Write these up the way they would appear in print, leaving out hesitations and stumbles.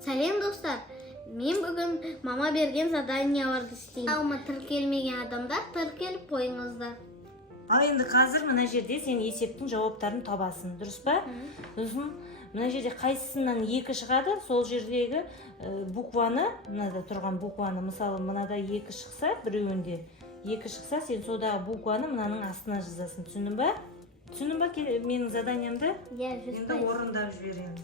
Сәлем достар. Мен бүгін мама берген заданияларды істеймін. Алма тіркелмеген адамдар тіркеліп қойыңыздар. Ал енді қазір мына жерде сен есептің жауаптарын табасың, дұрыс па? Сосын мына жерде қайсысынан 2 шығады, сол жердегі букваны, мынада тұрған букваны, мысалы мынада 2 шықса, біреуінде 2 шықса, сен содағы букваны мынаның астына жазасың, түсіндің ба? Түсіндің ба менің заданиямды? Енді орындап жібер енді.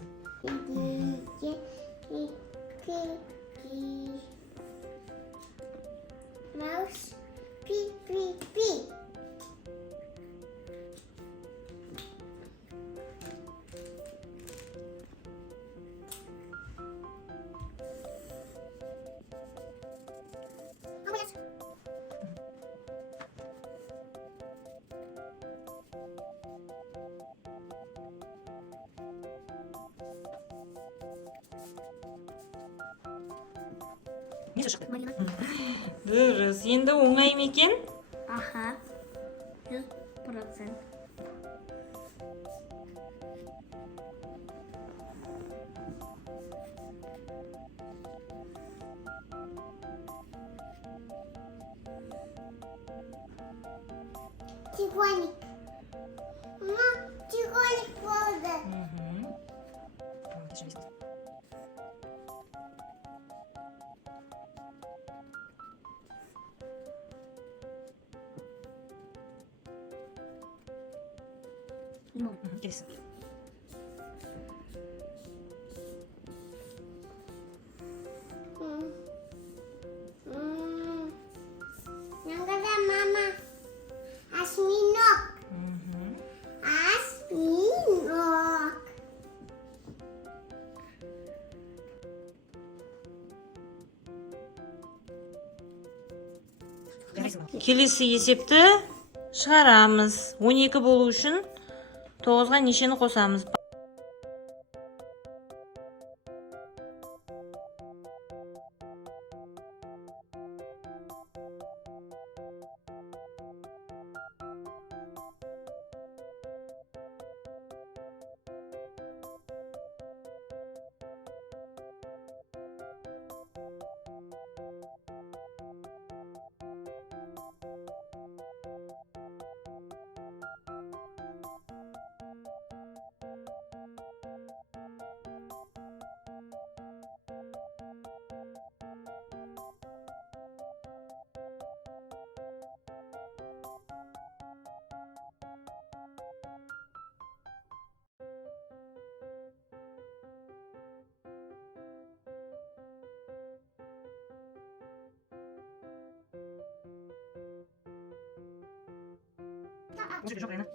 Mouse, пи. Не шықты? Дұрыс, енді оңай ма екен? Аха, 100%. Тихоник. Тихоник болды. Келесің. Нагада мама. Осьминог. Осьминог. Келесі есепті шығарамыз. 12 болу үшін 9-ға нешені қосамыз? Жоқ, Рена.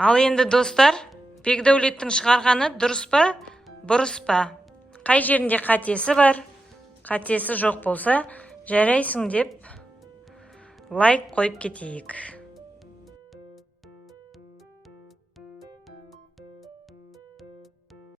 Ал енді достар, Бекдәулеттің шығарғаны дұрыс па, бұрыс па? Қай жерінде қатесі бар? Қатесі жоқ болса, жарайсың деп лайк қойып кетейік.